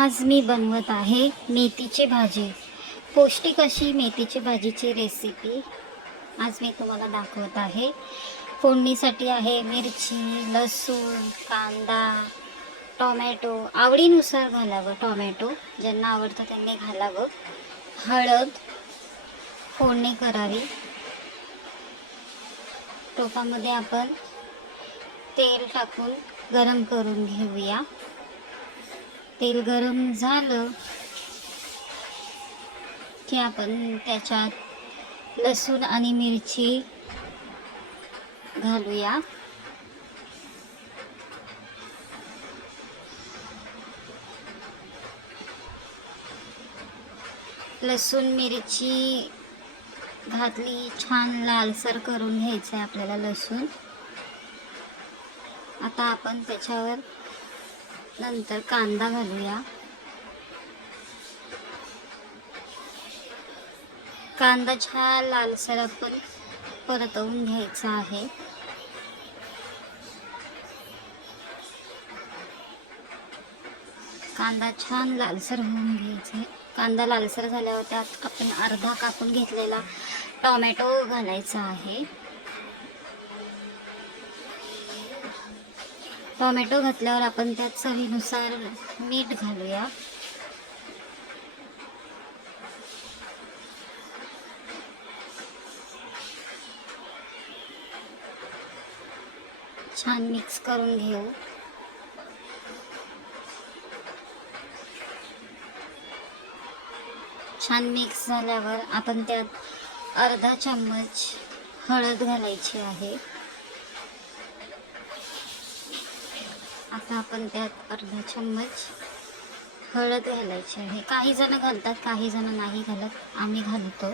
आज मी बनवत आहे मेथीची भाजी. पौष्टिक अशी मेथीची भाजीची रेसिपी आज मी तुम्हाला दाखवत आहे. फोडणीसाठी आहे मिरची लसूण कांदा टोमॅटो. आवडीनुसार घालावं टोमॅटो. ज्यांना आवडतं त्यांनी घालावं. हळद फोडणी करावी. टोपामध्ये आपण तेल टाकून गरम करून घेऊया. तेल गरम झालं की आपण त्याच्यात लसूण आणि मिरची घालूया. लसूण मिरची घातली छान लालसर करून घ्यायचं आहे आपल्याला लसूण. आता आपण त्याच्यावर नंतर कांदा घालूया. कांदा छान लालसर आपण परतवून घ्यायचा आहे. कांदा छान लालसर होऊन घ्यायचा. कांदा लालसर झाल्यावर त्यात आपण अर्धा कापून घेतलेला टोमॅटो घालायचा आहे. टोमॅटो घातल्यावर आपण त्यात चवीनुसार मीठ घालूया. छान मिक्स करून घेऊ. छान मिक्स झाल्यावर आपण त्यात अर्धा चम्मच हळद घालायची आहे. आता आपण त्यात अर्धा चम्मच हळद घालायची आहे. काही जण घालतात काही जण नाही घालत. आम्ही घालतो.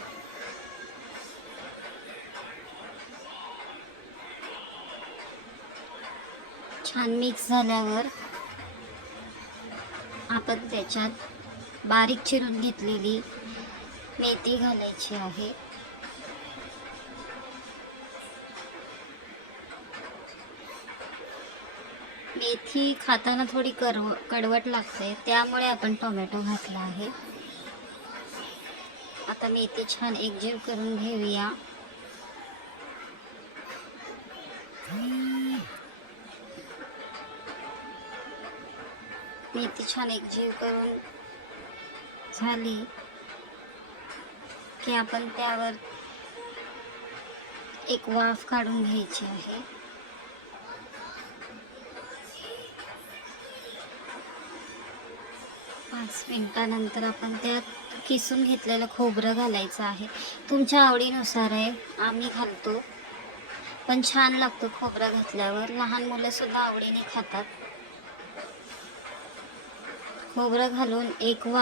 छान मिक्स झाल्यावर आपण त्याच्यात बारीक चिरून घेतलेली मेथी घालायची आहे. मेथी खाताना थोडी करव कडवट लागते. त्यामुळे आपण टोमॅटो घातला आहे. आता मेथी छान एकजीव करून घेऊया. मेथी छान एकजीव करून झाली की आपण त्यावर एक वाफ काढून घ्यायची आहे. पाच मिनटानंतर आपण त्यात किसून घेतलेलं खोबरं घालायचं आहे. तुमच्या आवडीनुसार आहे. आम्ही घालतो पण छान लागतं खोबरं घातल्यावर. लहान मुलंसुद्धा आवडीने खातात. खोबरं घालून एक वा